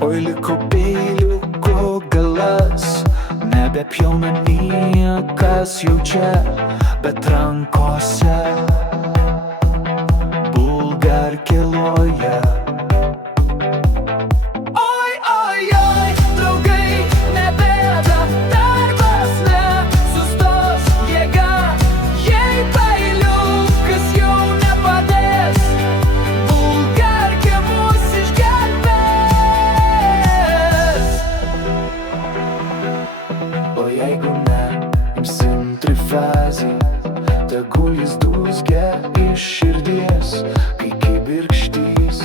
Oi liko peiliuko galas, nebepjauna niekas jau čia, bet rankose bulgarkė loja. Oi, oi, oi, draugai, nebėda, darbas nesustos jėga. Jei peiliukas jau nepadės, bulgarkė mus išgelbės. O jeigu ne, imsim trifazį, tegul jis dūzgia iš širdies, kai kibirkštys